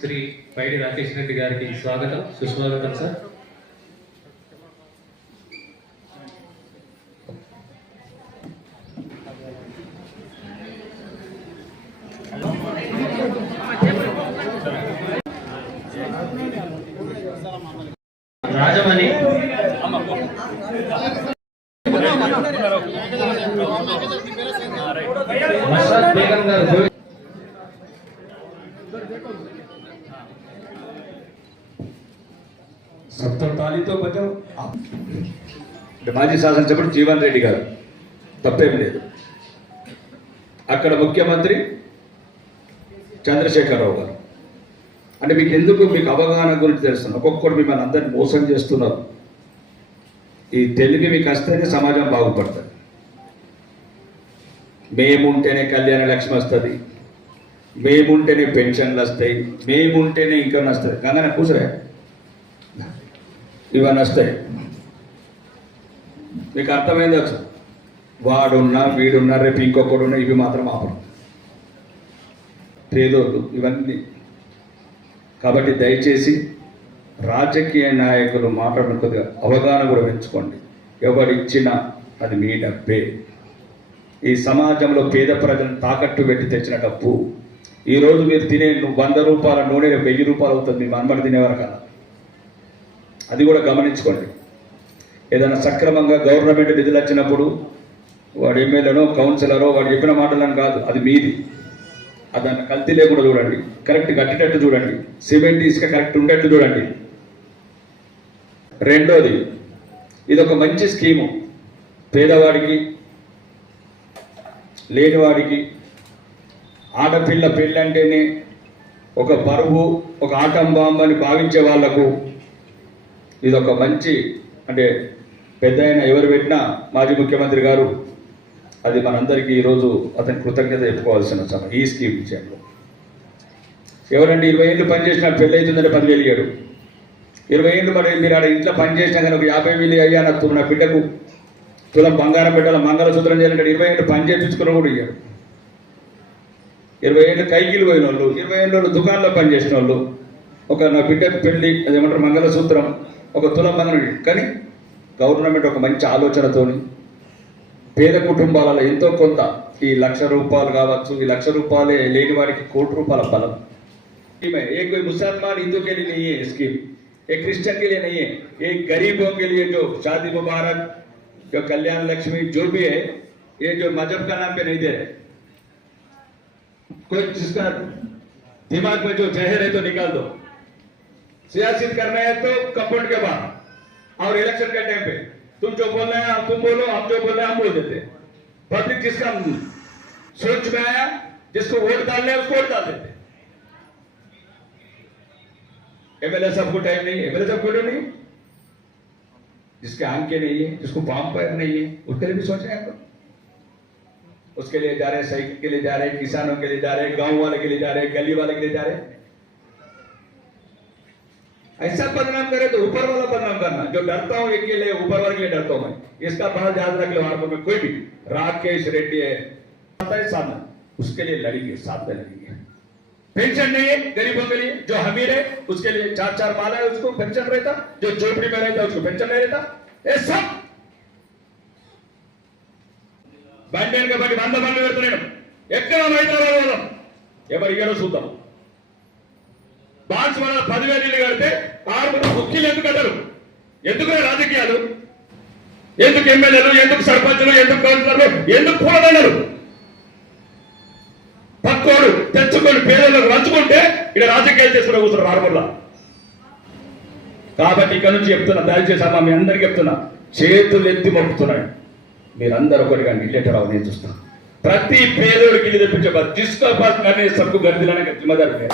శ్రీ పైడి రాకేష్ రెడ్డి గారికి స్వాగతం. సుస్వాగతం సార్. రాజమణి మసరత్ బేగం గారు మాజీ శాసనసభ్యుడు జీవన్ రెడ్డి గారు. తప్పేం లేదు. అక్కడ ముఖ్యమంత్రి చంద్రశేఖరరావు గారు. అంటే మీకు ఎందుకు మీకు అవగాహన గురించి తెలుసు ఒక్కొక్కరు మిమ్మల్ని అందరినీ మోసం చేస్తున్నారు. ఈ తెలుగు మీకు వస్తేనే సమాజం బాగుపడుతుంది. మేముంటేనే కళ్యాణ లక్ష్మి వస్తుంది. మేముంటేనే పెన్షన్లు వస్తాయి. మేముంటేనే ఇంకా వస్తుంది. కానీ కూసరే ఇవన్నీ వస్తాయి. మీకు అర్థమైంది ఒకసారి వాడున్నా వీడున్నా రేపు ఇంకొకడు ఉన్నా ఇవి మాత్రం ఆపడం. పేదోళ్ళు ఇవన్నీ. కాబట్టి దయచేసి రాజకీయ నాయకులు మాట్లాడిన కొద్దిగా అవగాహన కూడా పెంచుకోండి. ఎవరిచ్చినా అది మీ డబ్బే. ఈ సమాజంలో పేద ప్రజలను తాకట్టు పెట్టి తెచ్చిన డబ్బు. ఈరోజు మీరు తినే వంద రూపాయల నూనె వెయ్యి రూపాయలు అవుతుంది మీ మనమడి తినేవారు అది కూడా గమనించుకోండి. ఏదైనా సక్రమంగా గవర్నమెంట్ నిధులు వచ్చినప్పుడు వాడు ఎమ్మెల్యేనో కౌన్సిలరో వాడు చెప్పిన మాటలను కాదు అది మీది. అది దాన్ని కల్తీ లేకుండా చూడండి. కరెక్ట్ కట్టేటట్టు చూడండి. సిమెంట్ ఇసుక కరెక్ట్ ఉండేట్టు చూడండి. రెండోది ఇది ఒక మంచి స్కీము. పేదవాడికి లేనివాడికి ఆడపిల్ల పెళ్ళంటేనే ఒక బరువు ఒక ఆటం బాంబు అని భావించే వాళ్ళకు ఇది ఒక మంచి అంటే పెద్ద ఎవరు పెట్టినా మాజీ ముఖ్యమంత్రి గారు అది మనందరికీ ఈరోజు అతని కృతజ్ఞత చెప్పుకోవాల్సిన సమయం ఈ స్కీమ్ విషయంలో. ఎవరండి ఇరవై ఏళ్ళు పనిచేసిన పెళ్ళి అవుతుందని పదివేలు ఇయ్యాడు ఇరవై ఏళ్ళు మరి మీరు ఆడ ఇంట్లో పనిచేసినా కానీ ఒక యాభై వేలు అయ్యా నాకు నా బిడ్డకు తులం బంగారం పెట్టాలి మంగళసూత్రం చేయాలంటే ఇరవై ఏళ్ళు పని చేయించుకున్న కూడా ఇయ్యాడు ఇరవై ఏళ్ళు కైకిలు పోయిన వాళ్ళు ఇరవై ఏళ్ళు వాళ్ళు దుకాణంలో పనిచేసిన వాళ్ళు ఒక నా బిడ్డకు పెళ్లి అదేమంటారు మంగళసూత్రం ఒక తులం బంగారం కానీ గవర్నమెంట్ ఒక మంచి ఆలోచనతోని పేద కుటుంబాలలో ఎంతో కొంత ఈ లక్ష రూపాయలు కావచ్చు ఈ లక్ష రూపాయలే లేని వారికి కోటి రూపాయల బలం स्कीम है ये कोई मुसलमान हिंदू के लिए नहीं है स्कीम ये क्रिश्चियन के लिए नहीं है ये गरीबों के लिए जो शादी मुबारक जो कल्याण लक्ष्मी जो भी है, ये जो मज़हब का नाम पे नहीं दे रहे। कोई जिसका दिमाग में जो जहर है तो निकाल दो। सियासत करना है तो कंपाउंड के बाहर। और इलेक्शन के टाइम पे, तुम जो बोल रहे हैं तुम बोलो हम जो बोल रहे हैं हम बोल देते पब्लिक जिसका सोच में आया, जिसको वोट डालना है, उसको वोट डाल देते एमएलए साहब को टाइम नहीं एमएलए साहब को नहीं। जिसके आँख नहीं है, जिसको पाम पैर नहीं है, उसके लिए भी सोच हैं उसके लिए जा रहे साइकिल के लिए जा रहे किसानों के लिए जा रहे गाँव वाले के लिए जा रहे गली वाले के लिए जा रहे ऐसा बदनाम करे तो ऊपर वाला बदनाम करना। जो डरता हूँ, एक के लिए, ऊपर वाले के लिए डरता हूँ मैं। इसका बात याद रख लो में कोई भी। राकेश रेड्डी है। सामने, उसके लिए लड़ेंगे साथ में लड़ेंगे पेंशन नहीं है गरीबों के लिए जो अमीर है उसके लिए चार चार माला है उसको पेंशन रहता जो झोपड़ी में रहता उसको पेंशन नहीं रहता ये सब బండి వెనక బండి వంద బండి పెడుతున్నాను ఎక్కడ హైదరాబాద్ వాళ్ళం ఎవరు ఇయ్యారో చూద్దాం బాన్స్ మన పదివేలు ఇల్లు కడితే ఆరుగురు ముఖ్యులు ఎందుకు కట్టరు ఎందుకు రాజకీయాలు ఎందుకు ఎమ్మెల్యేలు ఎందుకు సర్పంచులు ఎందుకు కౌన్సిలర్లు ఎందుకు కూడదన్నారు ఇక్కడ రాజకీయాలు చేసుకునే కూర్చున్నారు ఆర్మూర్లా కాబట్టి ఇక్కడ నుంచి చెప్తున్నా దయచేసి అమ్మా మీ అందరికి చెప్తున్నా. చేతులు ఎత్తి మొక్కుతున్నాడు మీరందరూ ఒకరిగా నిల్లెటర్ రావు నేను చూస్తాను ప్రతి పేదోడికి ఇల్లు తెప్పించే బాధ జిస్కా పాస్ కానీ సబ్కు గర్దిలానే జిమ్మదారు